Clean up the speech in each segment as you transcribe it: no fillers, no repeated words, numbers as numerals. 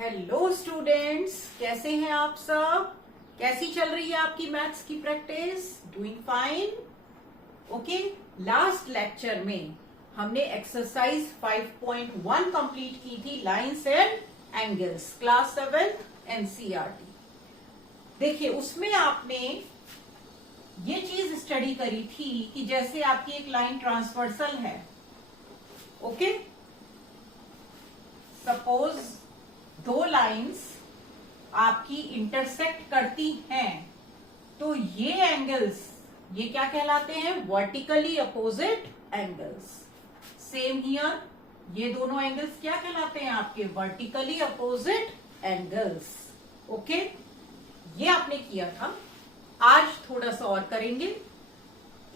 Hello students, कैसे हैं आप सब? कैसी चल रही है आपकी मैथ्स की practice? Doing fine? Okay, last lecture में हमने एक्सरसाइज 5.1 कंप्लीट की थी, lines and angles, class 7 NCERT. देखिए, उसमें आपने ये चीज स्टडी करी थी कि जैसे आपकी एक लाइन ट्रांसवर्सल है, ओके, सपोज दो लाइंस आपकी इंटरसेक्ट करती हैं, तो ये एंगल्स ये क्या कहलाते हैं? Vertically opposite angles. Same here, ये दोनों एंगल्स क्या कहलाते हैं? आपके वर्टिकली अपोजिट एंगल्स। ओके, ये आपने किया था। आज थोड़ा सा और करेंगे।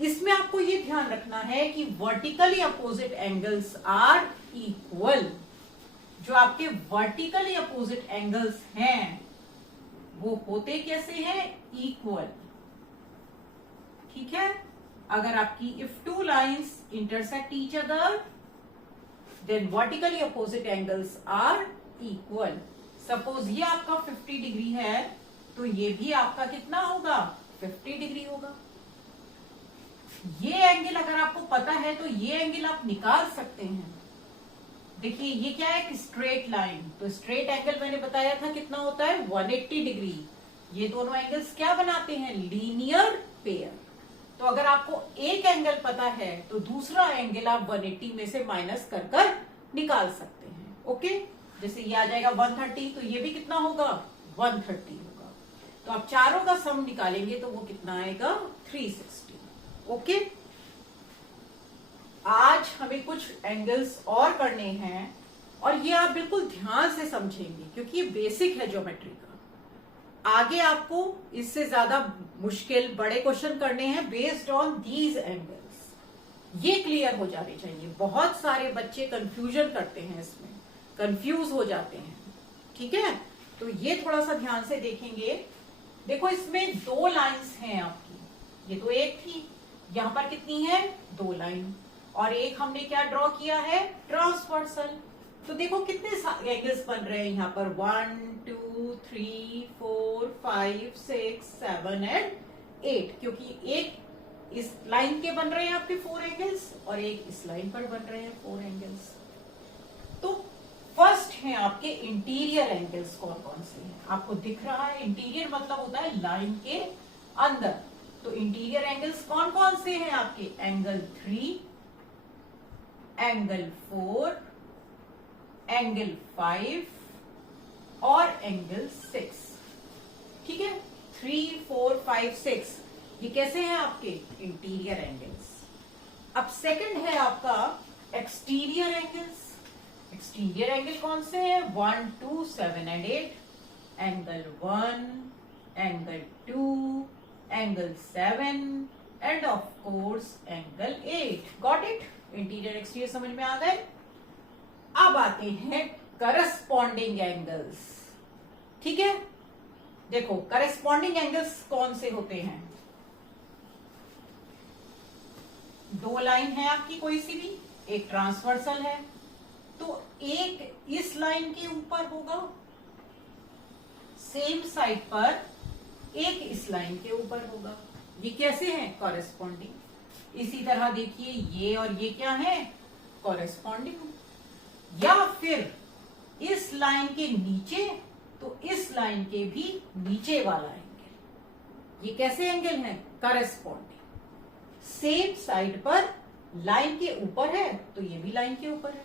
इसमें आपको ये ध्यान रखना है कि vertically opposite angles are equal. जो आपके वर्टिकली अपोजिट एंगल्स हैं वो होते कैसे हैं? इक्वल। ठीक है, अगर आपकी if two lines intersect each other then vertically opposite angles are equal. Suppose ये आपका 50 डिग्री है तो ये भी आपका कितना होगा? 50 डिग्री होगा। ये एंगल अगर आपको पता है तो ये एंगल आप निकाल सकते हैं। देखिए, ये क्या है? एक स्ट्रेट लाइन। तो स्ट्रेट एंगल मैंने बताया था कितना होता है? 180 डिग्री। ये दोनों एंगल्स क्या बनाते हैं? Linear pair. तो अगर आपको एक एंगल पता है तो दूसरा एंगल आप 180 में से माइनस कर कर निकाल सकते हैं। ओके, जैसे ये आ जाएगा 130, तो ये भी कितना होगा? 130 होगा। तो आप चारों का सम निकालेंगे तो वो कितना आएगा? 360। ओके, आज हमें कुछ एंगल्स और करने हैं और ये आप बिल्कुल ध्यान से समझेंगे क्योंकि ये बेसिक है ज्योमेट्री का। आगे आपको इससे ज्यादा मुश्किल बड़े क्वेश्चन करने हैं बेस्ड ऑन दीज एंगल्स। ये क्लियर हो जाने चाहिए। बहुत सारे बच्चे कंफ्यूजन करते हैं, इसमें कंफ्यूज हो जाते हैं। ठीक है, तो ये थोड़ा सा ध्यान से देखेंगे। देखो, इसमें दो लाइंस हैं आपकी। ये तो एक थी, यहां पर कितनी है? दो लाइन। और एक हमने क्या ड्रॉ किया है? ट्रांसवर्सल। तो देखो कितने एंगल्स बन रहे हैं यहाँ पर? 1 2 3 4 5 6 7 एंड 8, क्योंकि एक इस लाइन के बन रहे हैं आपके 4 एंगल्स और एक इस लाइन पर बन रहे हैं 4 एंगल्स। तो फर्स्ट है आपके इंटीरियर एंगल्स। कौन कौन से हैं? आपको दिख रहा है, इंटीरियर मतलब होता है लाइन के अंदर। तो इंटीरियर एंगल्स कौन कौन से हैं आपके? एंगल 3, एंगल 4, एंगल 5 और एंगल 6। ठीक है, 3 4 5 6 ये कैसे हैं आपके? Interior angles. अब सेकंड है आपका एक्सटीरियर एंगल्स। एक्सटीरियर एंगल कौन से हैं? 1 2 7 and 8। Angle 1, angle 2, angle 7 end of course angle 8। Got it? Interior exterior समझ में आ गए। अब आते हैं करस्पॉन्डिंग एंगल्स। ठीक है, देखो करस्पॉन्डिंग एंगल्स कौन से होते हैं? दो लाइन है आपकी कोई सी भी, एक ट्रांसवर्सल है, तो एक इस लाइन के ऊपर होगा सेम साइड पर, एक इस लाइन के ऊपर होगा। ये कैसे हैं? कॉरेस्पॉन्डिंग। इसी तरह देखिए, ये और ये क्या है? कॉरेस्पॉन्डिंग। या फिर इस लाइन के नीचे तो इस लाइन के भी नीचे वाला एंगल, ये कैसे एंगल है? कॉरेस्पॉन्डिंग। सेम साइड पर लाइन के ऊपर है तो ये भी लाइन के ऊपर है,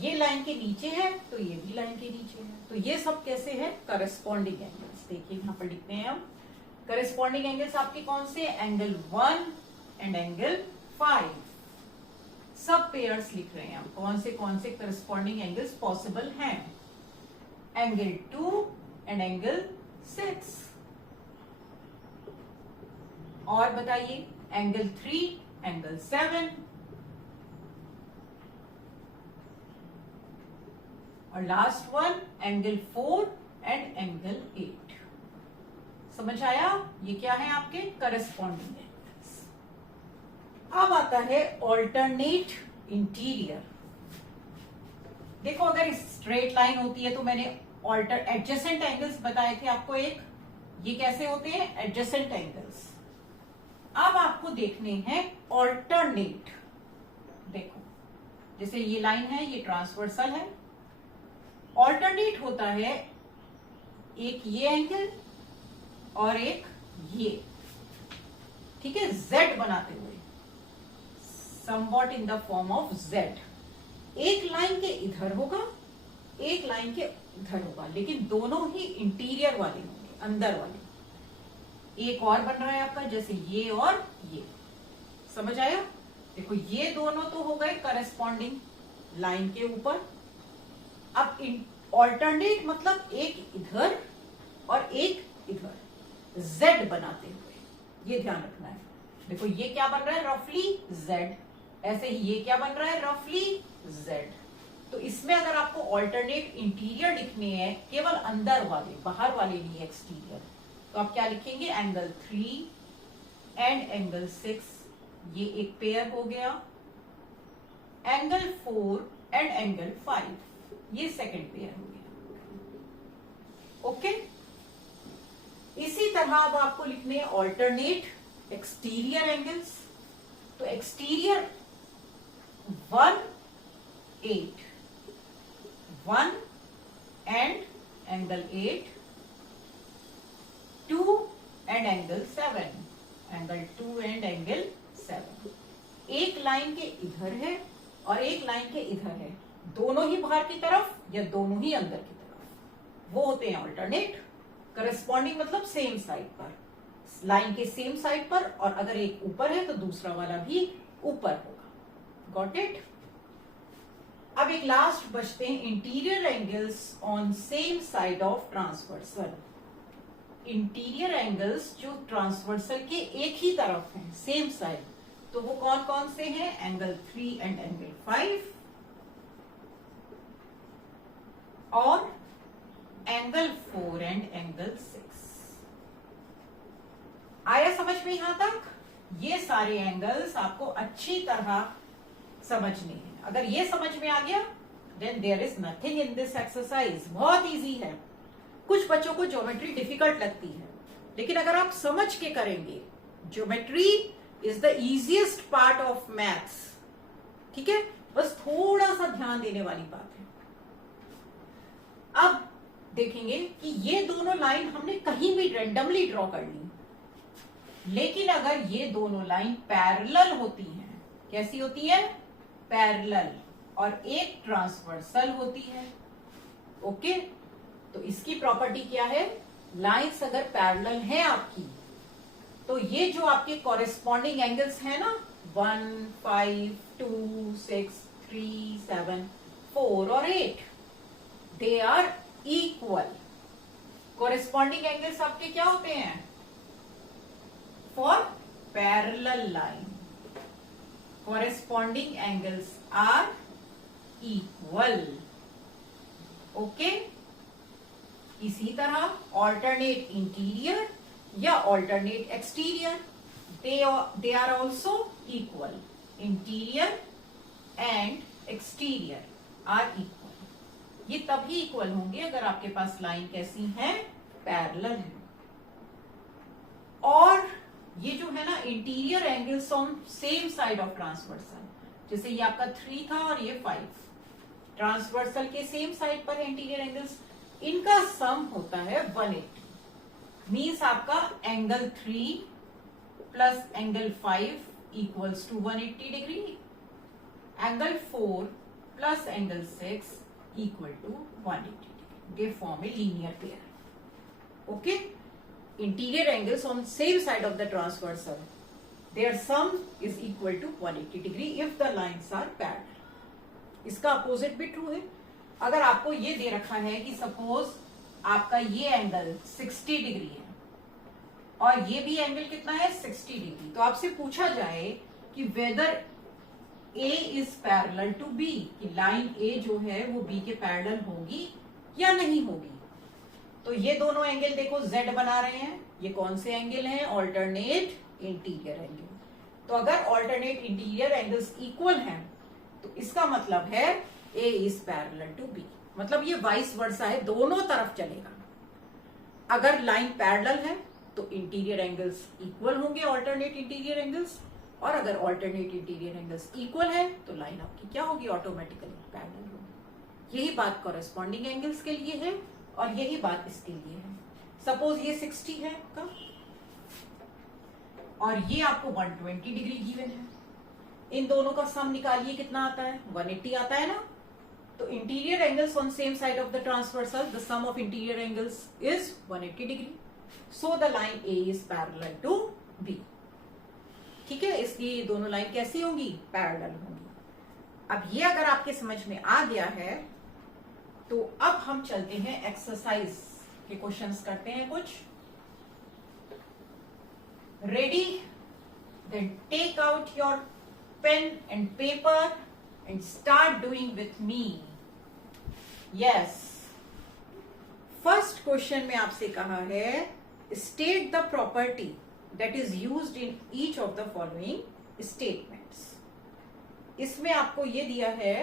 ये लाइन के नीचे है तो ये भी लाइन के नीचे है। तो ये सब कैसे है? Corresponding angles. देखिए यहां पर लिखते हैं हम कॉरेस्पॉन्डिंग एंगल्स आपके कौन से? Angle 1 and angle 5। सब पेयर्स लिख रहे हैं हम। कौन से करस्पॉन्डिंग एंगल्स पॉसिबल हैं? Angle 2 and angle 6। और बताइए, एंगल 3, एंगल 7 और last one angle 4 and angle 8। समझ आया? ये क्या है आपके? Corresponding angles. अब आता है ऑल्टरनेट इंटीरियर। देखो, अगर स्ट्रेट लाइन होती है तो मैंने ऑल्टर एडजेसेंट एंगल्स बताए थे आपको एक, ये कैसे होते हैं एडजेसेंट एंगल्स। अब आपको देखने हैं ऑल्टरनेट। देखो जैसे ये लाइन है, ये ट्रांसवर्सल है, ऑल्टरनेट होता है एक ये एंगल और एक ये, ठीक है, Z बनाते हुए, somewhat in the form of Z। एक लाइन के इधर होगा, एक लाइन के इधर होगा, लेकिन दोनों ही इंटीरियर वाले होंगे, अंदर वाले। एक और बन रहा है आपका जैसे ये और ये, समझ आया? देखो ये दोनों तो हो गए करस्पॉन्डिंग लाइन के ऊपर। अब ऑल्टरनेट मतलब एक इधर और एक इधर, Z बनाते हुए, ये ध्यान रखना है। देखो ये क्या बन रहा है रफली Z, ऐसे ही ये क्या बन रहा है रफली Z। तो इसमें अगर आपको ऑल्टरनेट इंटीरियर लिखने हैं, केवल अंदर वाले, बाहर वाले नहीं एक्सटीरियर, तो आप क्या लिखेंगे एंगल 3 एंड एंगल 6, ये एक पेयर हो गया। एंगल 4 एंड एंगल 5, ये सेकंड पेयर हो गया। ओके, इसी तरह अब आपको लिखने हैं ऑल्टरनेट एक्सटीरियर एंगल्स। तो exterior 1 8 1 and angle 8, 2 and angle 7, angle 2 and angle 7। एक लाइन के इधर है और एक लाइन के इधर है, दोनों ही बाहर की तरफ या दोनों ही अंदर की तरफ, वो होते हैं ऑल्टरनेट। करस्पॉन्डिंग मतलब सेम साइड पर, लाइन के सेम साइड पर, और अगर एक ऊपर है तो दूसरा वाला भी ऊपर होगा। Got it? अब एक लास्ट बचते हैं interior angles on same side of transversal. Interior angles जो ट्रांसवर्सल के एक ही तरफ हैं, सेम साइड, तो वो कौन कौन से हैं? एंगल 3 एंड एंगल 5 और एंगल 4 एंड एंगल 6। आया समझ में यहां तक? ये सारे एंगल्स आपको अच्छी तरह समझने हैं। अगर ये समझ में आ गया then there is nothing in this exercise. बहुत इजी है। कुछ बच्चों को ज्योमेट्री डिफिकल्ट लगती है, लेकिन अगर आप समझ के करेंगे, geometry is the easiest part of maths. ठीक है, बस थोड़ा सा ध्यान देने वाली बात है। अब देखेंगे कि ये दोनों लाइन हमने कहीं भी रैंडमली ड्रॉ कर ली, लेकिन अगर ये दोनों लाइन पैरेलल होती हैं, कैसी होती है? पैरेलल, और एक ट्रांसवर्सल होती है। ओके, तो इसकी प्रॉपर्टी क्या है? लाइंस अगर पैरेलल हैं आपकी, तो ये जो आपके कॉरेस्पॉन्डिंग एंगल्स हैं ना, 1 5 2 6 3 7 4 और 8, they are equal. Corresponding angles आपके क्या होते हैं? For parallel line corresponding angles are equal. Okay, इसी तरह alternate interior या alternate exterior, they are also equal. Interior and exterior are equal. ये तभी इक्वल होंगे अगर आपके पास लाइन कैसी है? पैरेलल है। और ये जो है ना interior angles on same side of transversal, जैसे ये आपका 3 था और ये 5, ट्रांसवर्सल के सेम साइड पर है इंटीरियर एंगल्स, इनका सम होता है 180। मीन्स आपका angle 3 plus angle 5 equals to 180 degree, angle 4 plus angle 6 equal to 180 degree. They form a linear pair. Okay, interior angles on same side of the transversal, their sum is equal to 180 degree if the lines are parallel. इसका opposite भी true है। अगर आपको ये दे रखा है कि suppose आपका ये एंगल 60 डिग्री है और ये भी एंगल कितना है? 60 डिग्री, तो आपसे पूछा जाए कि whether A is parallel to B, कि लाइन A जो है वो B के पैरेलल होगी या नहीं होगी। तो ये दोनों एंगल देखो Z बना रहे हैं, ये कौन से एंगल हैं? Alternate interior angle. तो अगर ऑल्टरनेट इंटीरियर एंगल्स इक्वल हैं, तो इसका मतलब है A is parallel to B। मतलब ये वाइस वर्सा है, दोनों तरफ चलेगा। अगर लाइन पैरेलल है तो इंटीरियर एंगल्स इक्वल होंगे, ऑल्टरनेट इंटीरियर एंगल्स, और अगर ऑल्टरनेट इंटीरियर एंगल्स इक्वल है तो लाइन आपकी क्या होगी, ऑटोमेटिकली पैरेलल होगी। यही बात कॉरेस्पॉन्डिंग एंगल्स के लिए है और यही बात इसके लिए है। सपोज ये 60 है आपका और ये आपको 120 डिग्री गिवन है, इन दोनों का सम निकालिए, कितना आता है, 180 आता है ना। तो interior angles on same side of the transversal, the sum of interior angles is 180 degree, so the line A is parallel to B. ठीक है, इसलिए दोनों लाइन कैसी होंगी, पैरेलल होंगी। अब ये अगर आपके समझ में आ गया है तो अब हम चलते हैं एक्सरसाइज के क्वेश्चंस करते हैं कुछ। Ready, then take out your pen and paper and start doing with me. Yes. First question में आपसे कहा है state the property that is used in each of the following statements. इसमें आपको ये दिया है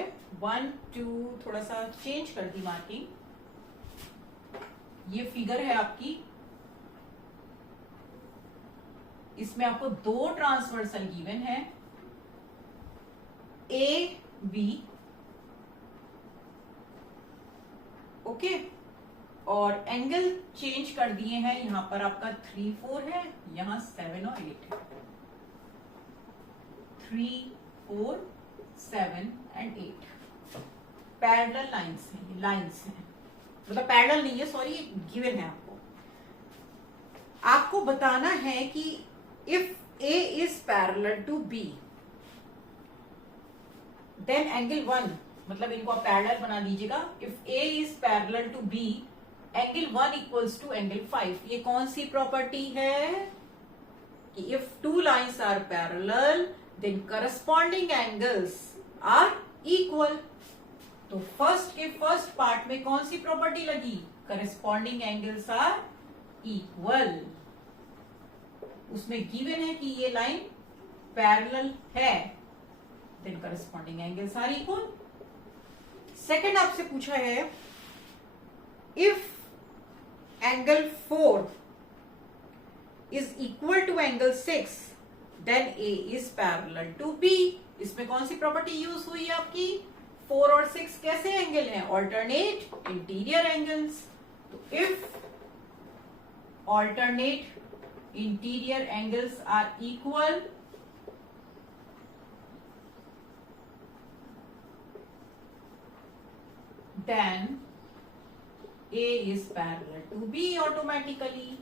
1 2, थोड़ा सा चेंज कर दी मार्किंग, ये फिगर है आपकी, इसमें आपको दो ट्रांसवर्सल गिवन है, ए बी, ओके, और एंगल चेंज कर दिए हैं, यहां पर आपका 3 4 है, यहां 7 और 8 है, 3 4 7 एंड 8 पैरेलल लाइंस हैं, लाइंस हैं, मतलब पैरेलल नहीं है, सॉरी, गिवन है आपको। आपको बताना है कि if A is parallel to B then angle 1, मतलब इनको आप पैरेलल बना लीजिएगा। If A is parallel to B, angle 1 equals to angle 5। ये कौन सी प्रॉपर्टी है कि if two lines are parallel then corresponding angles are equal. तो फर्स्ट के फर्स्ट पार्ट में कौन सी प्रॉपर्टी लगी, करस्पॉन्डिंग एंगल्स आर इक्वल। उसमें गिवन है कि ये लाइन पैरेलल है, then corresponding angles are equal. Second आपसे पूछा है if angle 4 is equal to angle 6 then A is parallel to B. इसमें कौन सी प्रॉपर्टी यूज हुई है आपकी, 4 और 6 कैसे एंगल हैं, ऑल्टरनेट इंटीरियर एंगल्स। तो if alternate interior angles are equal then A is parallel to B automatically.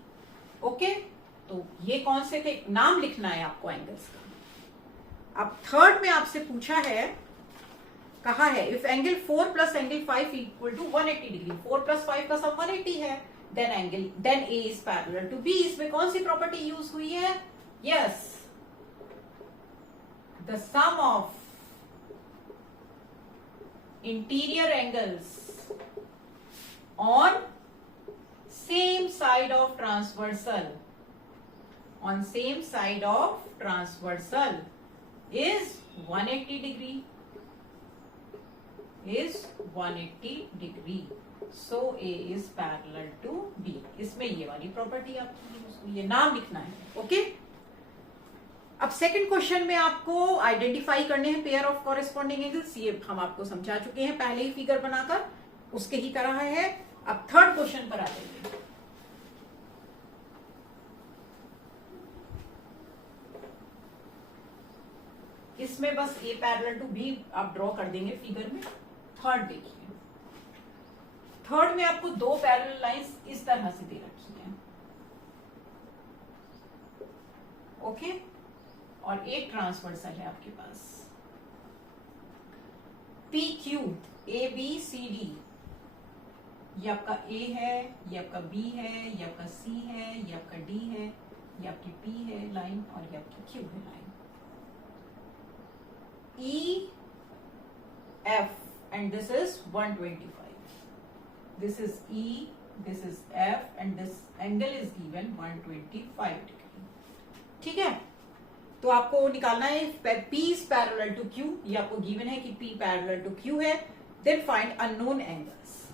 Okay? तो ये कौन से थे, नाम लिखना है आपको एंगल्स का। अब थर्ड में आपसे पूछा है, कहा है if angle 4 plus angle 5 equal to 180 degree, 4 plus 5 का सम 180 है, then A is parallel to B। इसमें कौन सी प्रॉपर्टी यूज हुई है, yes, the sum of interior angles on same side of transversal, on same side of transversal is 180 degree, is 180 degree, so A is parallel to B। इसमें ये वाली property आपकी ये नाम लिखना है, ओके। अब सेकंड क्वेश्चन में आपको आइडेंटिफाई करने हैं पेयर ऑफ कॉरेस्पॉन्डिंग एंगल्स, ये हम आपको समझा चुके हैं पहले ही फिगर बनाकर, उसके ही तरह है। अब थर्ड क्वेश्चन पर आते हैं। इसमें बस ए पैरेलल टू बी आप ड्रॉ कर देंगे फिगर में। थर्ड देखिए, थर्ड में आपको दो पैरेलल लाइंस इस तरह से दे रखी हैं, ओके, और एक ट्रांसवर्सल है आपके पास P Q, A B C D, ये आपका ए है, ये आपका बी है, ये आपका सी है, ये आपका डी है, ये आपकी पी है लाइन, और ये आपकी क्यू है line. E F and this is 125, this is E, this is F and this angle is given 125 degree. ठीक है, तो आपको निकालना है P is parallel to Q, ये आपको गिवन है कि P पैरेलल टू Q है। Then find unknown angles.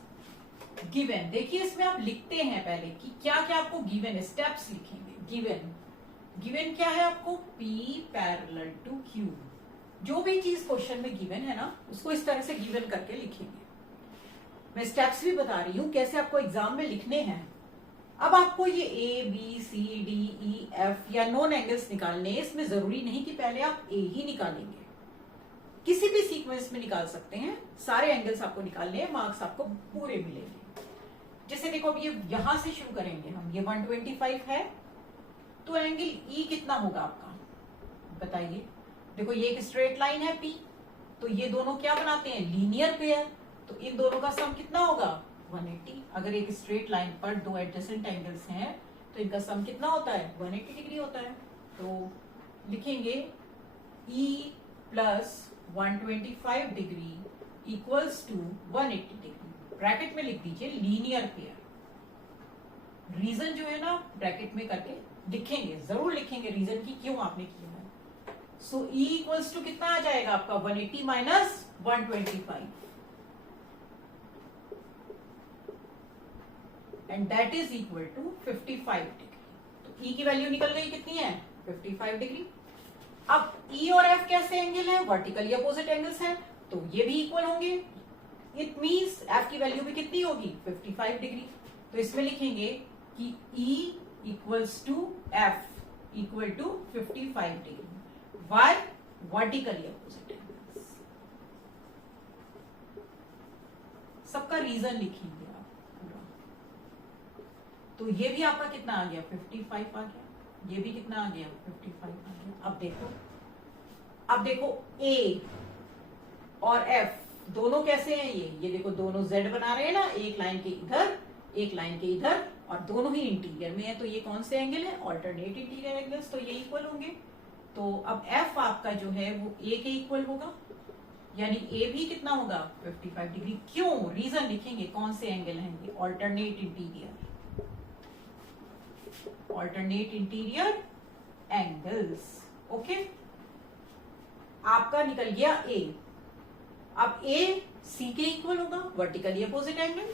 Given, देखिए इसमें आप लिखते हैं पहले कि क्या क्या आपको गिवन है, स्टेप्स लिखेंगे। गिवन, गिवन क्या है आपको, P पैरेलल टू Q। जो भी चीज क्वेश्चन में गिवन है ना, उसको इस तरह से गिवन करके लिखेंगे। मैं स्टेप्स भी बता रही हूं कैसे आपको एग्जाम में लिखने हैं। अब आपको ये A B C D E F या नॉन एंगल्स निकालने हैं। इसमें जरूरी नहीं कि पहले आप A ही निकालेंगे, किसी भी सीक्वेंस में निकाल सकते हैं। सारे एंगल्स आपको निकालने हैं, मार्क्स आपको पूरे मिलेंगे। जैसे देखो अब ये यहां से शुरू करेंगे हम, ये 125 है, तो एंगल E कितना होगा आपका, बताइए। देखो ये एक स्ट्रेट लाइन है P, तो ये दोनों क्या बनाते हैं, लीनियर पेयर, तो इन दोनों का सम कितना होगा, 180। अगर एक स्ट्रेट लाइन पर दो एडजेसेंट एंगल्स हैं तो इनका सम कितना होता है, 180 डिग्री होता है। तो लिखेंगे E plus 125 degree equals to 180 degree. Bracket में लिख दीजिए लीनियर पेयर। रीजन जो है ना ब्रैकेट में करके लिखेंगे, जरूर लिखेंगे रीजन की क्यों आपने किया है। सो E इक्वल्स टू कितना आ जाएगा आपका, 180 minus 125, and that is equal to 55 degree. तो E की वैल्यू निकल गई, कितनी है, 55 डिग्री। अब E और F कैसे एंगल है, वर्टिकली अपोजिट एंगल्स हैं, तो ये भी इक्वल होंगे। इट मींस F की वैल्यू भी कितनी होगी, 55 डिग्री। तो इसमें लिखेंगे कि E equals to F equal to 55 degree. Why, vertically opposite angles. सबका रीजन लिखेंगे आप पूरा। तो ये भी आपका कितना आ गया, 55 आ गया, ये भी कितना आ गया, 55 आ गया। अब देखो A और F दोनों कैसे हैं, ये देखो दोनों Z बना रहे हैं ना, एक लाइन के इधर एक लाइन के इधर, और दोनों ही इंटीरियर में है। तो ये कौन से एंगल है, ऑल्टरनेट इंटीरियर एंगल्स, तो ये इक्वल होंगे। तो अब F आपका जो है वो A के इक्वल होगा, यानी A भी कितना होगा, 55 डिग्री। क्यों, रीजन लिखेंगे, कौन से एंगल हैं ये, alternate interior, alternate interior angles. Okay, आपका निकल गया A। अब A C के इक्वल होगा, vertically opposite angle.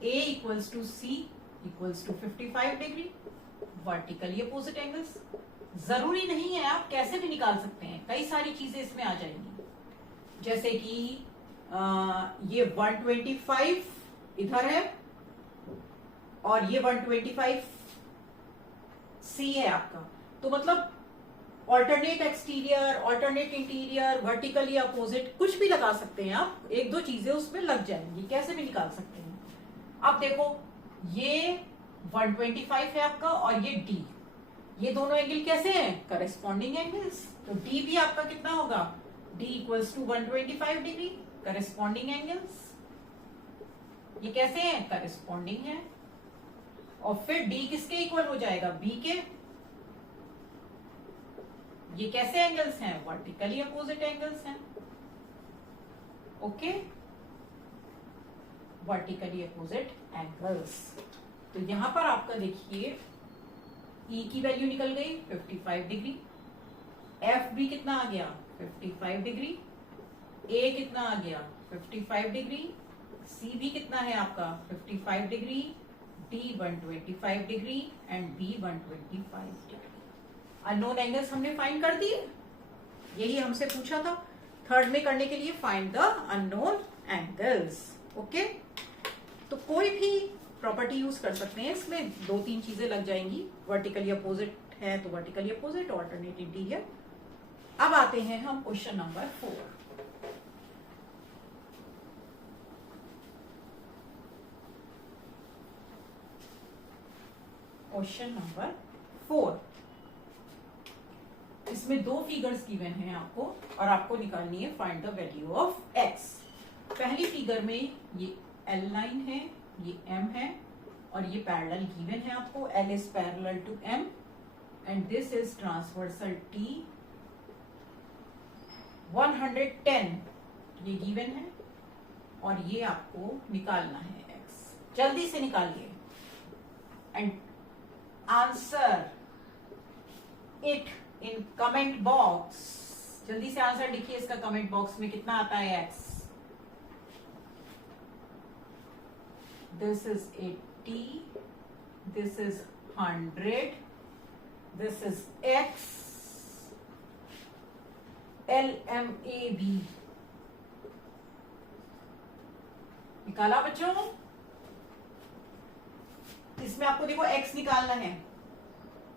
A equals to C equals to 55 degree, vertically opposite angles. जरूरी नहीं है, आप कैसे भी निकाल सकते हैं, कई सारी चीजें इसमें आ जाएंगी। जैसे कि ये 125 इधर है और ये 125 C है आपका, तो मतलब alternate exterior, alternate interior, vertically opposite, कुछ भी लगा सकते हैं आप, एक दो चीजें उसमें लग जाएंगी, कैसे भी निकाल सकते हैं। अब देखो ये 125 है आपका और ये D, ये दोनों एंगल कैसे हैं, करस्पॉन्डिंग एंगल्स। तो D भी आपका कितना होगा, D equals to 125 degree, corresponding angles. ये कैसे हैं, करस्पॉन्डिंग है। और फिर D किसके इक्वल हो जाएगा, B के। ये कैसे एंगल्स हैं, वर्टिकली अपोजिट एंगल्स हैं। Okay, vertically opposite angles. तो यहां पर आपका देखिए E की वैल्यू निकल गई 55 डिग्री, F भी कितना आ गया, 55 डिग्री, A कितना आ गया, 55 डिग्री, C भी कितना है आपका, 55 degree, D 125 degree and B 125 degree. Unknown angles हमने फाइंड कर दिए, यही हमसे पूछा था थर्ड में करने के लिए, find the unknown angles. Okay, तो कोई भी प्रॉपर्टी यूज कर सकते हैं, इसमें दो तीन चीजें लग जाएंगी, वर्टिकली अपोजिट है तो वर्टिकली अपोजिट, ऑल्टरनेट इंटीरियर। अब आते हैं हम क्वेश्चन नंबर 4। क्वेश्चन नंबर 4, इसमें दो फिगर्स गिवन हैं आपको और आपको निकालनी है find the value of x। पहली फिगर में ये L लाइन है, ये M है और ये पैरेलल गिवन है आपको, L is parallel to M and this is transversal T 110, ये गिवन है और ये आपको निकालना है x। जल्दी से निकालिए and answer it in comment box. जल्दी से आंसर लिखिए इसका कमेंट बॉक्स में, कितना आता है x। this is 80, this is 100, this is X, LMAB निकाला बच्चों। इसमें आपको देखो X निकालना है,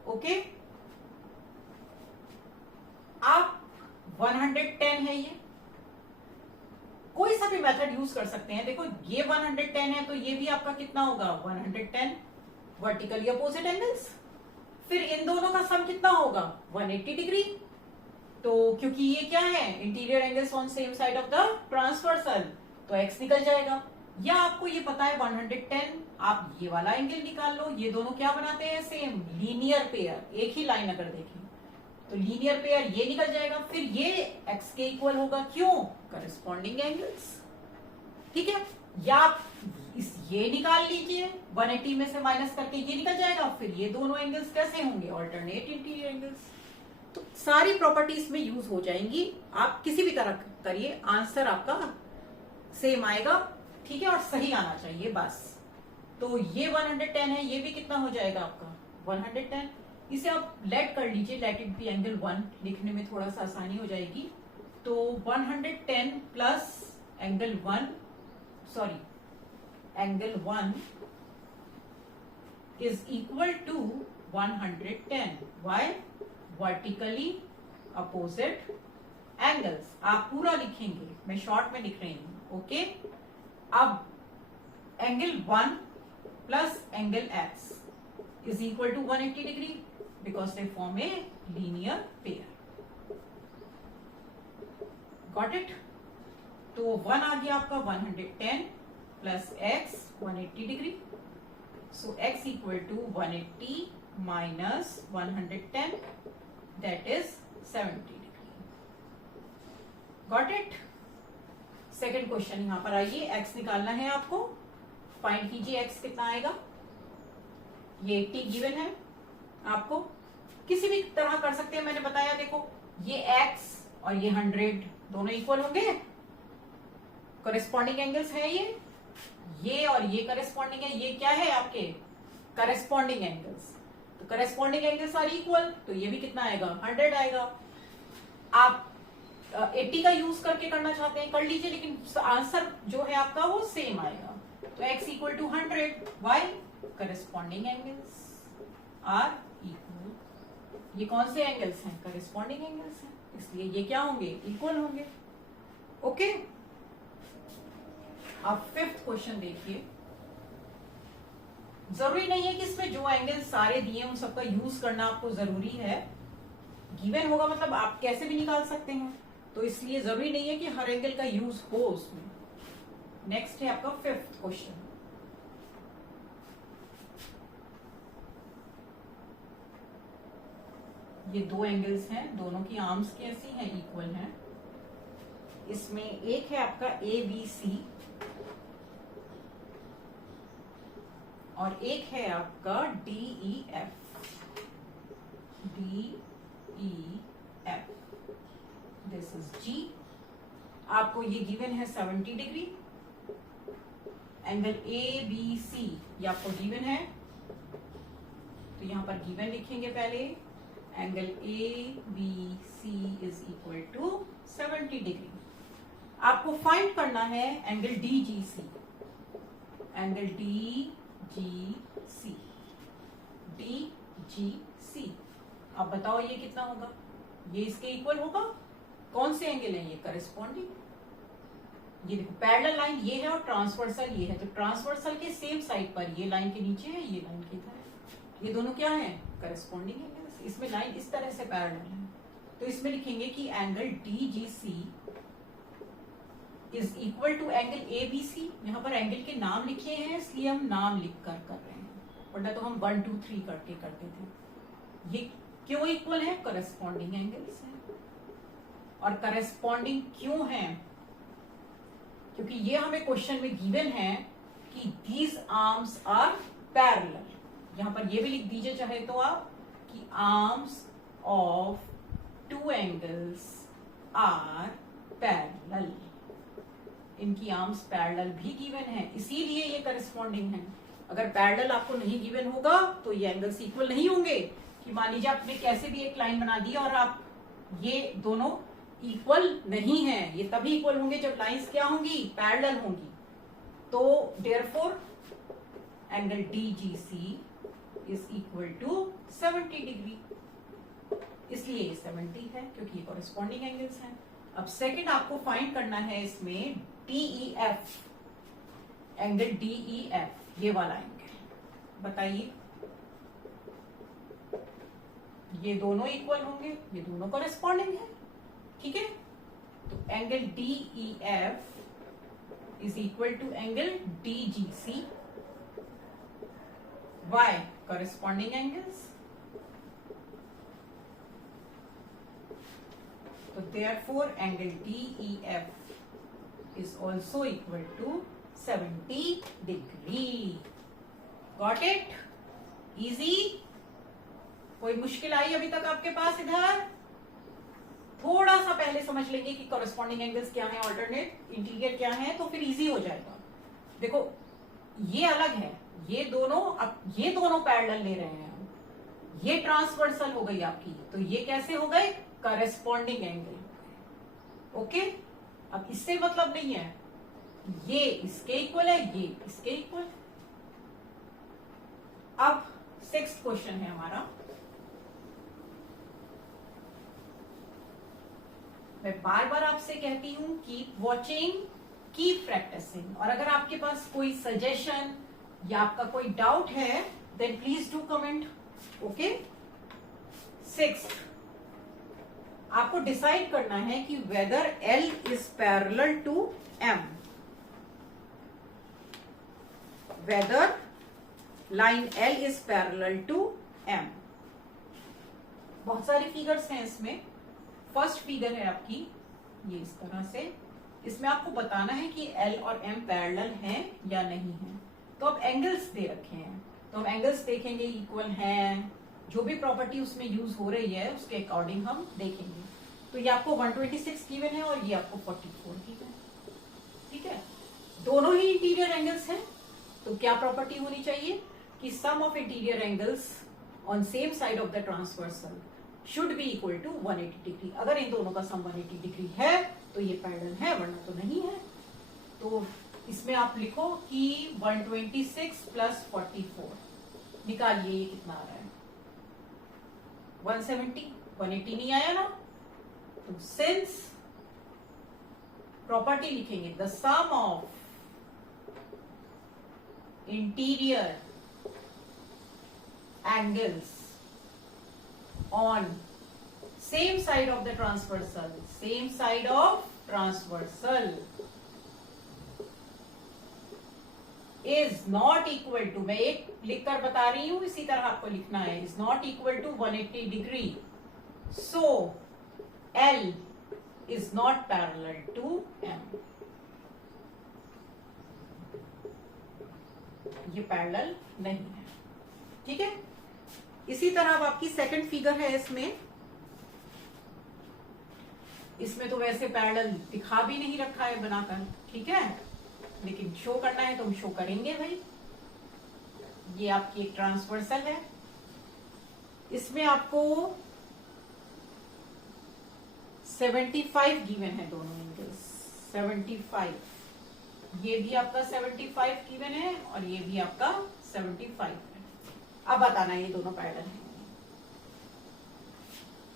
ओके। आप 110 है, ये कोई सा भी मेथड यूज कर सकते हैं। देखो ये 110 है तो ये भी आपका कितना होगा 110 वर्टिकली अपोजिट एंगल्स। फिर इन दोनों का सम कितना होगा 180 डिग्री। तो क्योंकि ये क्या है interior angles on same side of the transversal, तो एक्स निकल जाएगा। या आपको ये पता है 110, आप ये वाला एंगल निकाल लो। ये दोनों क्या बनाते हैं सेम लीनियर पेयर, एक ही लाइन अगर देखें तो लीनियर पेयर ये निकल जाएगा। फिर ये एक्स के इक्वल होगा, क्यों करस्पॉन्डिंग एंगल्स, ठीक है। या आप ये निकाल लीजिए 180 में से माइनस करके ये निकल जाएगा। फिर ये दोनों एंगल्स कैसे होंगे ऑल्टरनेट इंटीरियर एंगल्स। तो सारी प्रॉपर्टीज में यूज हो जाएंगी, आप किसी भी तरह करिए आंसर आपका सेम आएगा, ठीक है। और सही आना चाहिए बस। तो ये 110 है, ये भी कितना हो जाएगा आपका 110। इसे आप लेट कर लीजिए, लेट इट बी एंगल 1, लिखने में थोड़ा सा आसानी हो जाएगी। तो 110 plus angle 1, sorry angle 1 is equal to 110। Why vertically opposite angles. आप पूरा लिखेंगे, मैं शॉर्ट में लिख रही हूं, ओके। अब angle 1 plus angle x is equal to 180 degree because they form a linear pair. Got it. तो 1 आ गया आपका 110 plus x 180 degree. So x equal to 180 minus 110 that is 70 degree. Got it. Second question यहां पर आइए, x निकालना है आपको। फाइंड कीजिए x कितना आएगा। ये 80 गिवन है आपको, किसी भी तरह कर सकते हैं। मैंने बताया देखो ये x और ये 100 दोनों इक्वल होंगे, करेस्पॉन्डिंग एंगल्स है ये और ये करेस्पॉन्डिंग है। ये क्या है आपके करेस्पॉन्डिंग एंगल्स। तो करेस्पॉन्डिंग एंगल्स आर इक्वल, तो ये भी कितना आएगा 100 आएगा। आप 80 का यूज करके करना चाहते हैं कर लीजिए, लेकिन आंसर जो है आपका वो सेम आएगा। तो x equal to 100, why corresponding angles are equal. ये कौन से एंगल्स हैं करस्पॉन्डिंग एंगल्स हैं, इसलिए ये क्या होंगे इक्वल होंगे, ओके। अब फिफ्थ क्वेश्चन देखिए। जरूरी नहीं है कि इसमें जो एंगल सारे दिए उन सबका यूज करना आपको जरूरी है। गिवन होगा मतलब आप कैसे भी निकाल सकते हैं, तो इसलिए जरूरी नहीं है कि हर एंगल का यूज हो उसमें। नेक्स्ट है आपका फिफ्थ क्वेश्चन। ये दो एंगल्स हैं, दोनों की आर्म्स कैसी हैं इक्वल हैं। इसमें एक है आपका ABC और एक है आपका DEF। This is G। आपको ये गिवन है 70 डिग्री। एंगल ABC ये आपको गिवन है, तो यहां पर गिवन लिखेंगे पहले। Angle ABC is equal to 70 degree. आपको फाइंड करना है एंगल DGC। एंगल DGC अब बताओ ये कितना होगा। ये इसके इक्वल होगा। कौन से एंगल है ये करस्पॉन्डिंग। ये देखो पैरेलल लाइन ये है और ट्रांसवर्सल ये है, तो ट्रांसवर्सल के सेम साइड पर ये लाइन के नीचे है, ये लाइन के इधर है। ये दोनों क्या है करस्पॉन्डिंग एंगल्स। इसमें लाइन इस तरह से पैरेलल है, तो इसमें लिखेंगे कि angle DGC is equal to angle ABC। यहाँ पर एंगल के नाम लिखे हैं इसलिए हम नाम लिख कर रहे हैं, वरना तो हम 1 2 3 करके करते थे। ये क्यों इक्वल है करस्पॉन्डिंग एंगल्स है। और करस्पॉन्डिंग क्यों है क्योंकि ये हमें क्वेश्चन में गिवन है कि दीज आर्म्स आर पैरेलल। यहां पर ये भी लिख दीजिए चाहे तो आप कि arms of two angles are parallel. इनकी आर्म्स पैरेलल भी गिवन है, इसीलिए ये करस्पॉन्डिंग है। अगर पैरेलल आपको नहीं गिवन होगा तो ये एंगल्स इक्वल नहीं होंगे। कि मान लीजिए आपने कैसे भी एक लाइन बना दी और आप ये दोनों इक्वल नहीं है, ये तभी इक्वल होंगे जब लाइंस क्या होंगी, पैरेलल होंगी। तो therefore angle DGC is equal to 70 degree, इसलिए ये 70 है क्योंकि ये कॉरेस्पॉन्डिंग एंगल्स हैं। अब सेकंड आपको फाइंड करना है इसमें डीईएफ, एंगल डीईएफ, ये वाला एंगल बताइए। ये दोनों इक्वल होंगे, ये दोनों कॉरेस्पॉन्डिंग है, ठीक है। तो angle DEF is equal to angle DGC, why corresponding angles. तो therefore angle DEF is also equal to 70 degree. Got it? Easy? कोई मुश्किल आई अभी तक आपके पास? इधर थोड़ा सा पहले समझ लेंगे कि कॉरेस्पॉन्डिंग एंगल्स क्या है, ऑल्टरनेट इंटीरियर क्या है, तो फिर इजी हो जाएगा। देखो ये अलग है, ये दोनों, अब ये दोनों पैरेलल ले रहे हैं, ये ट्रांसवर्सल हो गई आपकी, तो ये कैसे हो गए, करेस्पॉन्डिंग एंगल। ओके, अब इससे मतलब नहीं है ये इसके इक्वल है, ये इसके इक्वल। अब 6th क्वेश्चन है हमारा। मैं बार बार आपसे कहती हूं कीप वॉचिंग, कीप प्रैक्टिसिंग, और अगर आपके पास कोई सजेशन या आपका कोई डाउट है then please do comment. Okay, 6th आपको डिसाइड करना है कि whether L is parallel to M, whether line L is parallel to M। बहुत सारे फिगर्स हैं इसमें। फर्स्ट फिगर है आपकी ये इस तरह से, इसमें आपको बताना है कि L और M पैरेलल हैं या नहीं है। तो अब एंगल्स दे रखे हैं, तो हम एंगल्स देखेंगे इक्वल हैं, जो भी प्रॉपर्टी उसमें यूज हो रही है उसके अकॉर्डिंग हम देखेंगे। तो ये आपको 126 गिवन है और ये आपको 44 गिवन है, ठीक है। दोनों ही इंटीरियर एंगल्स हैं, तो क्या प्रॉपर्टी होनी चाहिए कि sum of interior angles on same side of the transversal should be equal to 180 degree. अगर इन दोनों का सम 180 डिग्री है तो ये पैरेलल है, वरना तो नहीं है। तो इसमें आप लिखो कि 126 प्लस 44, निकालिए ये कितना आ रहा है, 170, 180 नहीं आया ना। तो सिंस प्रॉपर्टी लिखेंगे the sum of interior angles on same side of the transversal, same side of transversal is not equal to, मैं एक लिखकर बता रही हूं, इसी तरह आपको लिखना है, is not equal to 180 degree. So L is not parallel to M, ये पैरेलल नहीं है, ठीक है। इसी तरह अब आपकी सेकंड फिगर है, इसमें तो वैसे पैरेलल दिखा भी नहीं रखा है बनाकर, ठीक है, लेकिन शो करना है तो हम शो करेंगे भाई। ये आपकी एक ट्रांसवर्सल है, इसमें आपको 75 गिवन है, दोनों एंगल्स 75, ये भी आपका 75 गिवन है और ये भी आपका 75 है। अब बताना है ये दोनों पैरेलल हैं।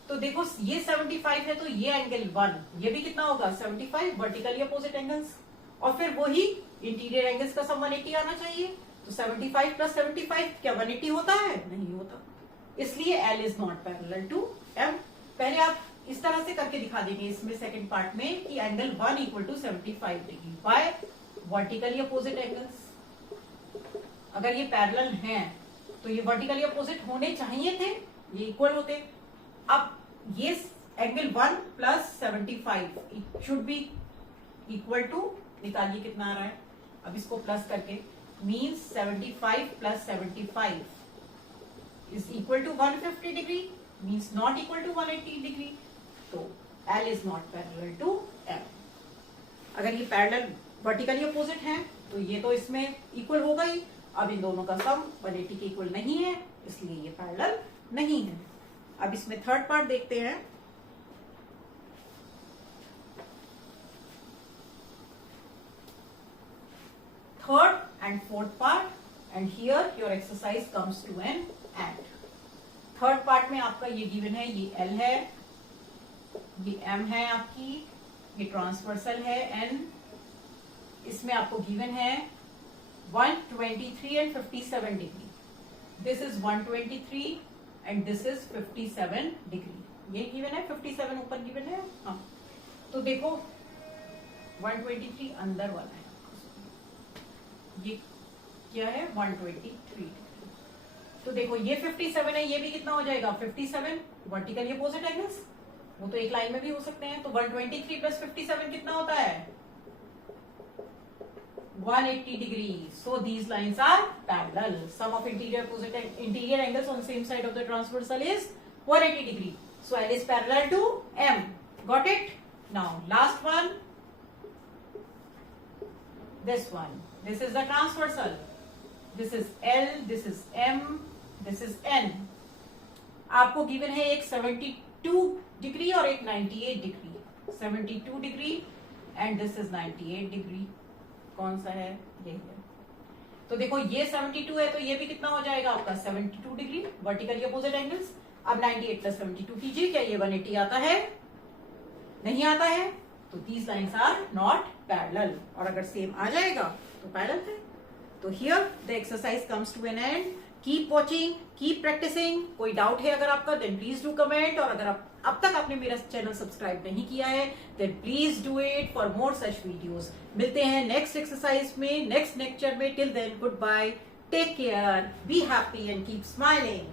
तो देखो ये 75 है तो ये एंगल 1, ये भी कितना होगा 75, वर्टिकली अपोजिट एंगल्स, और फिर वही इंटीरियर एंगल्स का सम 180 आना चाहिए। तो 75 प्लस 75 क्या 180 होता है? नहीं होता, इसलिए L is not parallel to M। पहले आप इस तरह से करके दिखा देंगे इसमें सेकंड पार्ट में कि angle 1 equal to 75 degree by vertically opposite angles. अगर ये पैरेलल हैं तो ये वर्टिकली अपोजिट होने चाहिए थे, ये इक्वल होते। अब ये angle 1 plus 75 should be equal to, निकालिए कितना आ रहा है, अब इसको प्लस करके means 75 plus 75 is equal to 150 degree, means not equal to 180 degree. तो L is not parallel to M। अगर ये पैरेलल वर्टिकली अपोजिट हैं, तो ये तो इसमें इक्वल होगा ही। अब इन दोनों का सम 180 के इक्वल नहीं है, इसलिए ये पैरेलल नहीं है। अब इसमें थर्ड पार्ट देखते हैं। Third and fourth part, and here your exercise comes to an end. Third part में आपका ये गिवन है, ये एल है, ये एम है आपकी, ये ट्रांसवर्सल है एन। इसमें आपको गिवन है 123 and 57 degree. This is 123 and this is 57 degree. ये गिवन है, 57 ऊपर गिवन है। हाँ, तो देखो 123 अंदर वाला है, ये क्या है 123। तो देखो ये 57 है, ये भी कितना हो जाएगा 57, वर्टिकली अपोजिट एंगल्स, वो तो एक लाइन में भी हो सकते हैं। तो 123 प्लस 57 कितना होता है 180 degree. So these lines are parallel. Sum of interior angles on same side of the transversal is 180 degree. So L is parallel to M. Got it? Now last one, this one. This is the transversal. This is L, this is M, this is N. आपको given है एक 72 degree और एक 98 degree. 72 degree and this is 98 degree. कौन सा है? ये है। तो देखो ये 72 है, तो ये भी कितना हो जाएगा आपका 72 डिग्री, वर्टिकली अपोजिट एंगल्स। अब 98 प्लस 72 कीजिए, क्या ये 180 आता है? नहीं आता है, तो these lines are not parallel. और अगर सेम आ जाएगा तो पैरेलल है। तो here the exercise comes to an end. Keep watching, keep practicing. कोई डाउट है अगर आपका, देन प्लीज डू कमेंट। और अगर आप अब तक आपने मेरा चैनल सब्सक्राइब नहीं किया है, then please do it for more such videos. मिलते हैं नेक्स्ट एक्सरसाइज में, नेक्स्ट लेक्चर में। Till then goodbye, take care, be happy and keep smiling.